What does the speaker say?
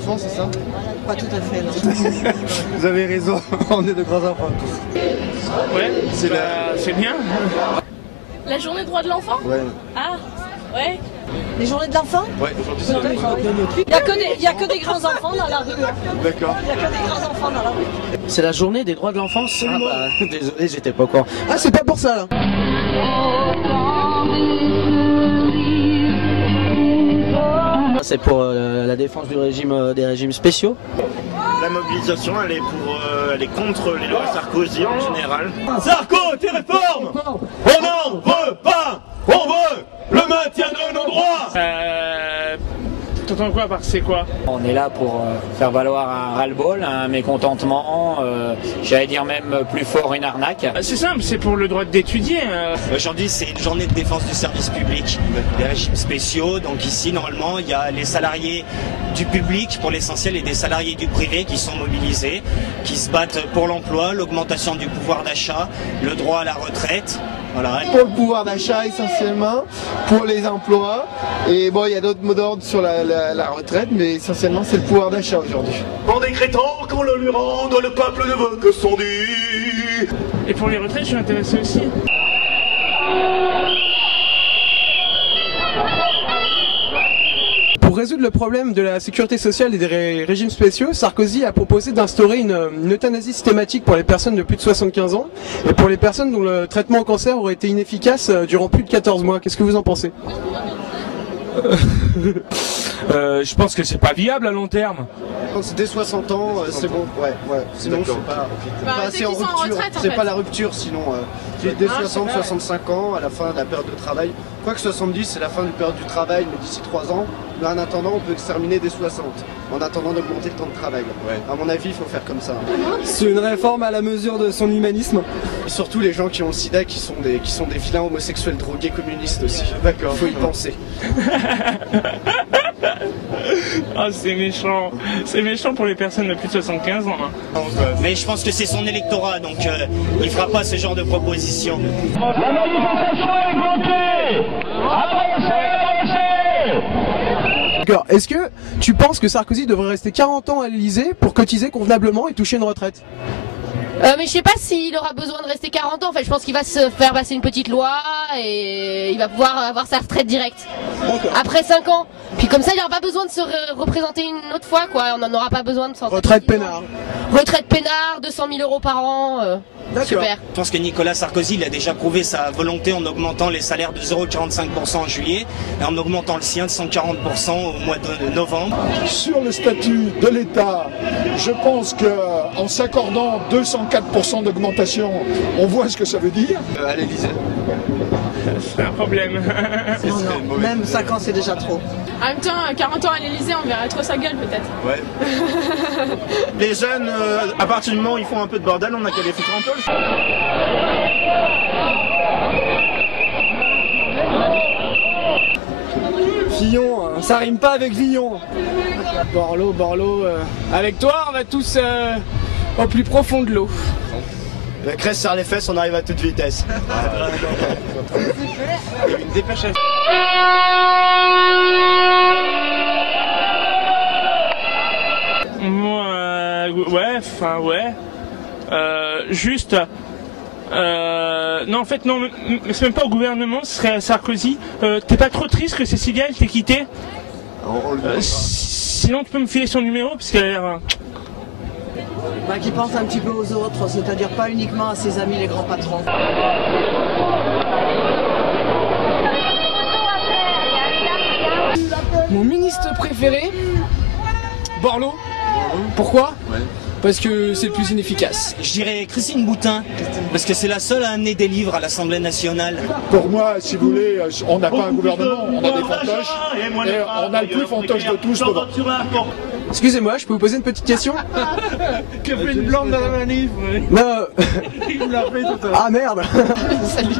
enfants, c'est ça? Pas tout à fait, non. Vous avez raison, on est de grands enfants tous. Ouais, c'est bien. La journée droit de l'enfant? Ouais. Ah, ouais. Les journées de l'enfant? Ouais, aujourd'hui c'est la journée. Il y a que des grands enfants dans la rue. D'accord. Il y a que des grands enfants dans la rue. C'est la journée des droits de l'enfance. Ah bah, désolé, j'étais pas au courant. Ah, c'est pas pour ça là. C'est pour la défense du régime, des régimes spéciaux. La mobilisation, elle est contre les lois Sarkozy en général. Sarko, tes réformes! On n'en veut pas! On veut le maintien de nos droits! T'entends quoi par c'est quoi? On est là pour faire valoir un ras-le-bol, un mécontentement, j'allais dire même plus fort une arnaque. C'est simple, c'est pour le droit d'étudier. Aujourd'hui, c'est une journée de défense du service public, des régimes spéciaux. Donc ici, normalement, il y a les salariés du public pour l'essentiel et des salariés du privé qui sont mobilisés, qui se battent pour l'emploi, l'augmentation du pouvoir d'achat, le droit à la retraite. Voilà. Pour le pouvoir d'achat essentiellement, pour les emplois, et bon il y a d'autres mots d'ordre sur la retraite, mais essentiellement c'est le pouvoir d'achat aujourd'hui. En décrétant qu'on le lui rende, le peuple ne veut que son dû. Et pour les retraites, je suis intéressé aussi. Pour résoudre le problème de la sécurité sociale et des régimes spéciaux, Sarkozy a proposé d'instaurer une euthanasie systématique pour les personnes de plus de 75 ans et pour les personnes dont le traitement au cancer aurait été inefficace durant plus de 14 mois. Qu'est-ce que vous en pensez? Je pense que c'est pas viable à long terme. Quand c'est dès 60 ans, c'est bon, ouais. Sinon c'est pas assez en rupture, c'est pas la rupture sinon. Dès 60, 65 ans, à la fin de la période de travail, quoique 70 c'est la fin de la période du travail, mais d'ici 3 ans, mais en attendant on peut se terminer dès 60, en attendant d'augmenter le temps de travail. À mon avis, il faut faire comme ça. C'est une réforme à la mesure de son humanisme. Et surtout les gens qui ont le sida, qui sont des vilains homosexuels, drogués, communistes aussi. D'accord. Faut y penser. Ah, c'est méchant. C'est méchant pour les personnes de plus de 75 ans. Hein. Mais je pense que c'est son électorat, donc il fera pas ce genre de proposition. La manifestation est bloquée! Avancez! D'accord. Est-ce que tu penses que Sarkozy devrait rester 40 ans à l'Elysée pour cotiser convenablement et toucher une retraite? Mais je sais pas s'il aura besoin de rester 40 ans. En fait, je pense qu'il va se faire passer une petite loi et il va pouvoir avoir sa retraite directe. Après 5 ans. Puis comme ça, il n'aura pas besoin de se représenter une autre fois, quoi. On n'en aura pas besoin de s'en. Retraite peinard. Retraite peinard, 200 000 € par an. Super. Je pense que Nicolas Sarkozy il a déjà prouvé sa volonté en augmentant les salaires de 0,45% en juillet et en augmentant le sien de 140% au mois de novembre. Sur le statut de l'État, je pense qu'en s'accordant 204% d'augmentation, on voit ce que ça veut dire. À l'Elysée. C'est un problème. Non, même 5 ans c'est déjà trop. En même temps, 40 ans à l'Elysée, on verrait trop sa gueule peut-être. Ouais. Les jeunes, à partir du moment où ils font un peu de bordel, on a qu'à les foutre en tôle. Fillon, ça rime pas avec Villon. Borloo, avec toi on va tous au plus profond de l'eau. La Crèce serre les fesses, on arrive à toute vitesse. Il y a une dépêche à... Ouais. Juste. Non, en fait, non, c'est même pas au gouvernement, ce serait à Sarkozy. T'es pas trop triste que Cécilia elle t'ait quitté? Sinon, tu peux me filer son numéro parce qu'elle a l'air. Qui pense un petit peu aux autres, c'est-à-dire pas uniquement à ses amis les grands patrons. Mon ministre préféré, Borloo. Pourquoi? Parce que c'est le plus inefficace. Je dirais Christine Boutin, parce que c'est la seule à amener des livres à l'Assemblée nationale. Pour moi, si vous voulez, on n'a pas un gouvernement, on a des fantoches, et on a le plus fantoche de tous devant. Excusez-moi, je peux vous poser une petite question? Que fait une blonde dans la manif? Non. Il vous l'a fait tout à l'heure. Ah merde. Salut.